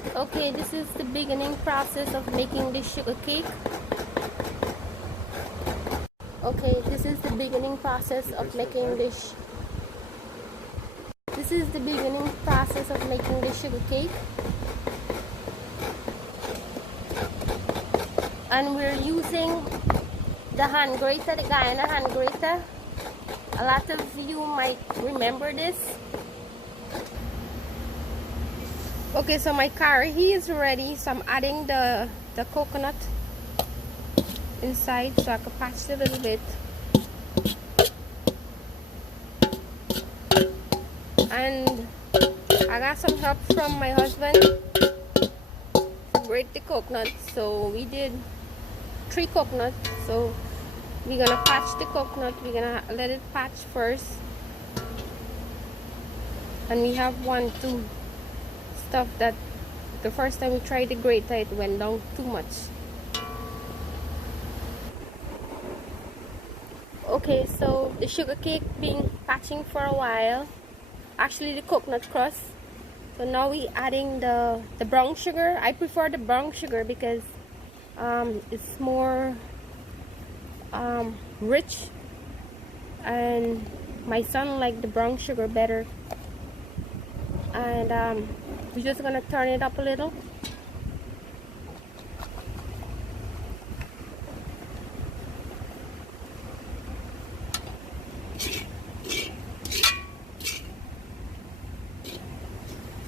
Okay, this is the beginning process of making this sugar cake. Okay, this is the beginning process of making this. This is the beginning process of making the sugar cake. And we're using the hand grater, the Guyana hand grater. A lot of you might remember this. Okay, so my curry is ready, so I'm adding the coconut inside so I can patch it a little bit. And I got some help from my husband to grate the coconut. So we did 3 coconuts. So we're gonna patch the coconut. We're gonna let it patch first. And we have 1, 2 stuff that the first time we tried the grater, it went down too much. Okay, so the sugar cake been patching for a while. Actually, the coconut crust. So now we adding the brown sugar. I prefer the brown sugar because it's more rich, and my son liked the brown sugar better. And we're just gonna turn it up a little.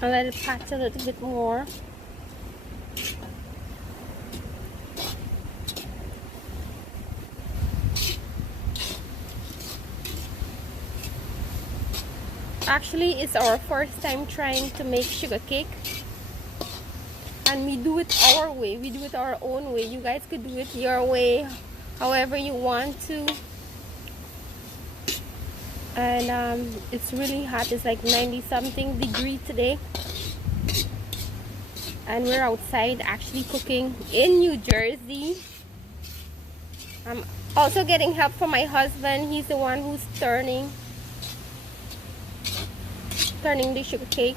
And let it patch a little bit more. Actually, it's our first time trying to make sugar cake, and we do it our way. We do it our own way. You guys could do it your way, however you want to. And it's really hot. It's like 90 something degrees today, and we're outside actually cooking in New Jersey. I'm also getting help from my husband. He's the one who's turning the sugar cake.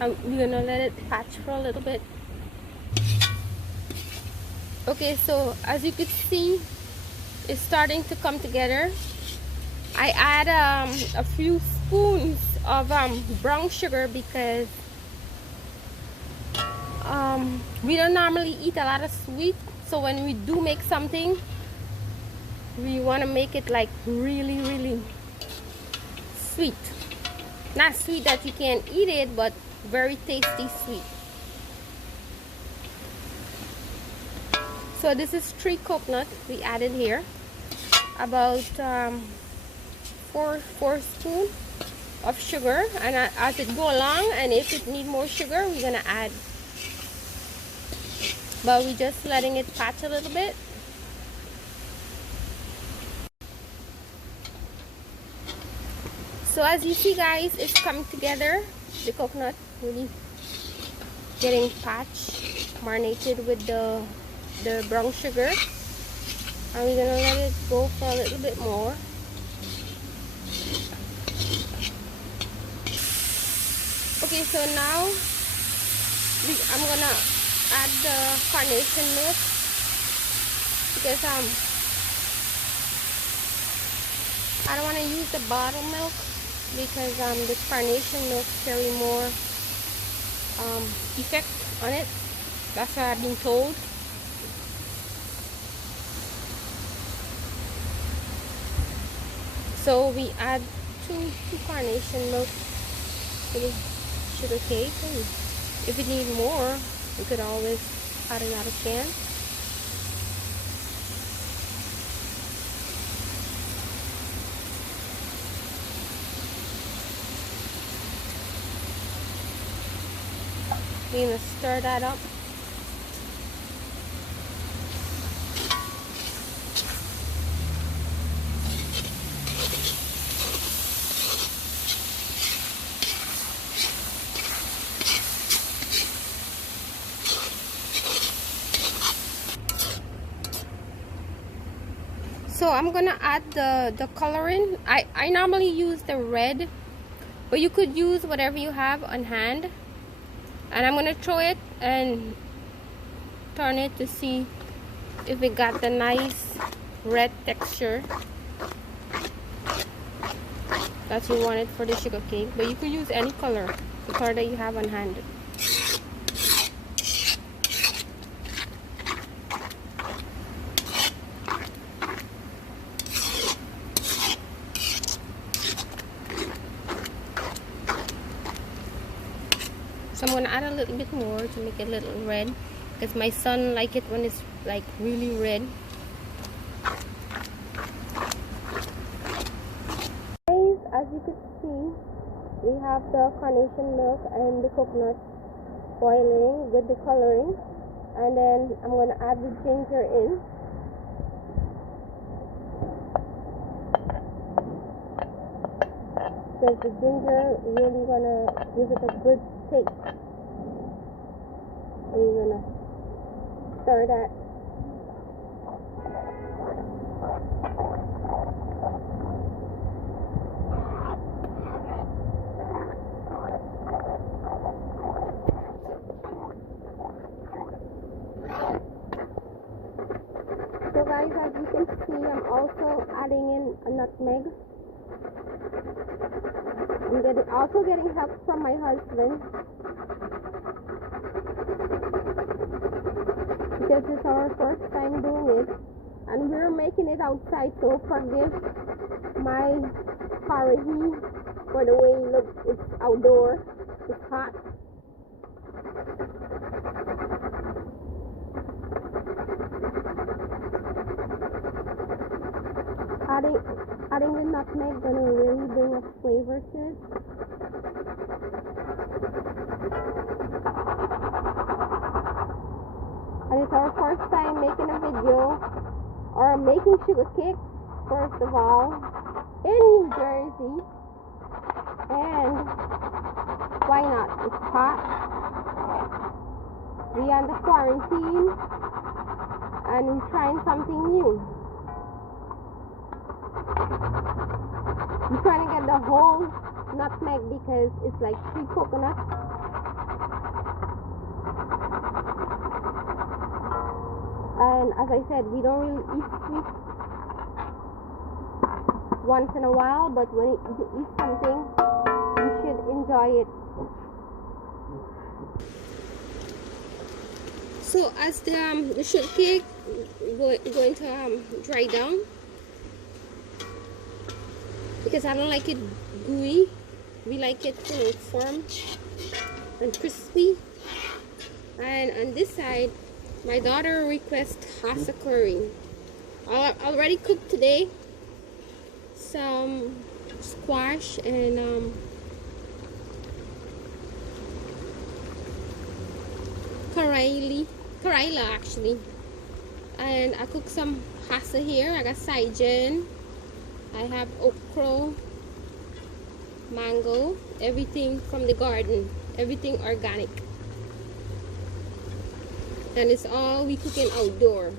We're gonna let it patch for a little bit. Okay, so as you can see, it's starting to come together. I add a few spoons of brown sugar because we don't normally eat a lot of sweet. So when we do make something, we want to make it like really, really sweet. Not sweet that you can't eat it, but very tasty sweet. So this is 3 coconut we added here. About 4 spoons of sugar, and as it go along, and if it need more sugar, we're gonna add. But we're just letting it patch a little bit. So as you see, guys, it's coming together. The coconut really getting patched, marinated with the brown sugar, and we're gonna let it go for a little bit more. Okay, so now I'm gonna add the carnation milk because I don't want to use the bottle milk because the carnation milk carry more effect on it. That's what I've been told. So we add two carnation milk to the sugar cake, and if you need more, you could always add another can. We're gonna stir that up. So I'm gonna add the coloring. I normally use the red, but you could use whatever you have on hand. And I'm gonna throw it and turn it to see if it got the nice red texture that you wanted for the sugar cake. But you could use any color, the color that you have on hand. So I'm gonna add a little bit more to make it a little red, because my son like it when it's like really red. Guys, as you can see, we have the carnation milk and the coconut boiling with the coloring, and then I'm gonna add the ginger in. Because the ginger really gonna give it a good taste. And you're gonna stir that. So guys, as you can see, I'm also adding in a nutmeg. I'm also getting help from my husband, because it's our first time doing it and we're making it outside, so forgive my Farahi for the way it looks. It's outdoor, it's hot. Adding the nutmeg gonna really bring a flavor to it. And it's our first time making a video or making sugar cake, first of all, in New Jersey. And why not? It's hot. We are under quarantine and we're trying something new. I'm trying to get the whole nutmeg because it's like 3 coconuts. And as I said, we don't really eat sweet once in a while, but when you eat something, you should enjoy it. So as the sugar cake going to dry down, because I don't like it gooey, we like it firm and crispy. And on this side, my daughter requests hasa curry. I already cooked today some squash and Karaila actually, and I cooked some hasa here. I got saijan, I have okra, mango, everything from the garden, everything organic. And it's all we cooking outdoor.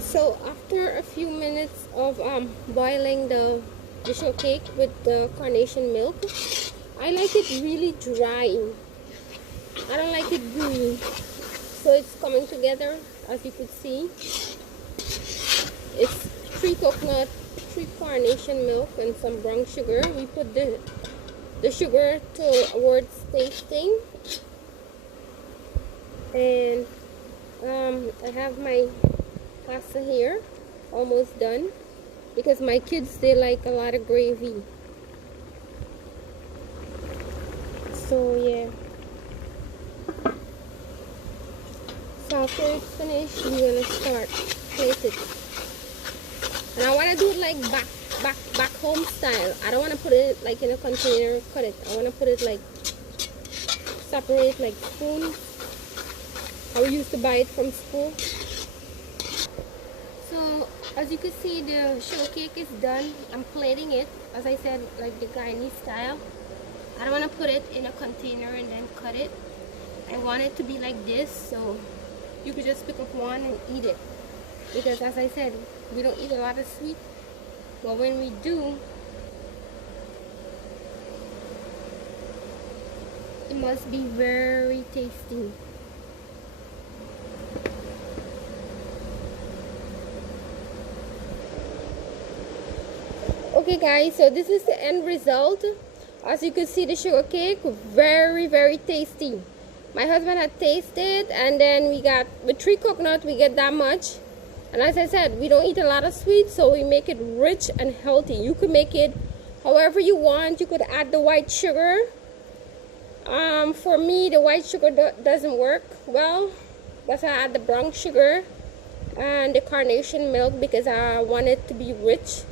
So after a few minutes of boiling the sugar cake with the carnation milk, I like it really dry. I don't like it gooey. So it's coming together, as you could see. It's 3 coconut, 3 carnation milk, and some brown sugar. We put the sugar towards tasting. And I have my pasta here, almost done, because my kids, they like a lot of gravy. So yeah. So after it's finished, we're gonna start plate it. And I want to do it like back home style. I don't want to put it like in a container, cut it. I want to put it like separate, like spoon. How we used to buy it from school. So as you can see, the sugar cake is done. I'm plating it, as I said, like the Guyanese style. I don't want to put it in a container and then cut it. I want it to be like this, so you could just pick up one and eat it. because as I said, we don't eat a lot of sweet, but when we do, it must be very tasty. Okay guys, so this is the end result. As you can see, the sugar cake, very tasty. My husband had tasted, and then we got, with 3 coconuts, we get that much. And as I said, we don't eat a lot of sweets, so we make it rich and healthy. You could make it however you want. You could add the white sugar. For me, the white sugar doesn't work well. That's why I add the brown sugar and the carnation milk, because I want it to be rich.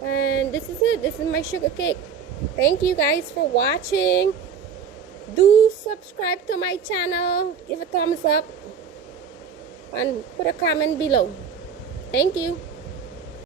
And this is it. This is my sugar cake. Thank you guys for watching. Do subscribe to my channel. Give a thumbs up. And put a comment below. Thank you.